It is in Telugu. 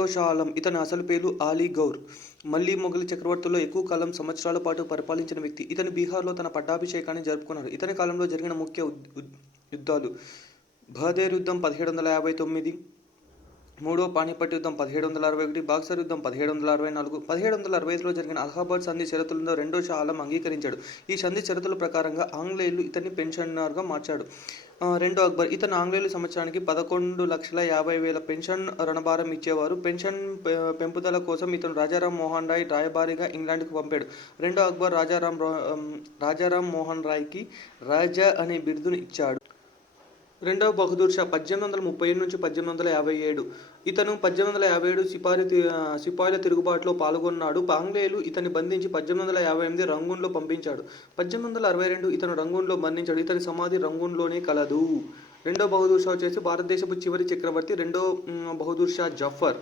రెండో షా ఆలం ఇతని అసలు పేరు ఆలీ గౌర్. మళ్ళీ మొఘల్ చక్రవర్తుల్లో ఎక్కువ కాలం సంవత్సరాల పాటు పరిపాలించిన వ్యక్తి. ఇతను బీహార్లో తన పట్టాభిషేకాన్ని జరుపుకున్నాడు. ఇతని కాలంలో జరిగిన ముఖ్య యుద్ధాలు: బహదేర్ యుద్ధం 1759, మూడో పానిపట్ యుద్ధం 1761, బాక్సర్ యుద్ధం 1764. 1765లో జరిగిన అలహాబాద్ సంధి షరతులను రెండో షా ఆలం అంగీకరించాడు. ఈ సంధి షరతుల ప్రకారంగా ఆంగ్లేయులు ఇతన్ని పెన్షనర్గా మార్చాడు. రెండో అక్బర్ ఇతను ఆంగ్లేయులు సంవత్సరానికి 11,50,000 పెన్షన్ రుణభారం ఇచ్చేవారు. పెన్షన్ పెంపుదల కోసం ఇతను రాజారాం మోహన్ రాయ్ రాయబారిగా ఇంగ్లాండ్కు పంపాడు. రెండో అక్బర్ రాజారాం మోహన్ రాయ్కి రాజా అనే బిరుదును ఇచ్చాడు. రెండవ బహదూర్ షా 1837 నుంచి 1857. ఇతను 1857 సిపాయిల తిరుగుబాటులో పాల్గొన్నాడు. ఆంగ్లేయులు ఇతన్ని బంధించి 1858 రంగూన్లో పంపించాడు. 1862 ఇతను రంగూన్లో మరణించాడు. ఇతని సమాధి రంగూన్లోనే కలదు. రెండో బహదూర్ షా వచ్చేసి భారతదేశపు చివరి చక్రవర్తి. రెండో బహదూర్ షా జఫర్.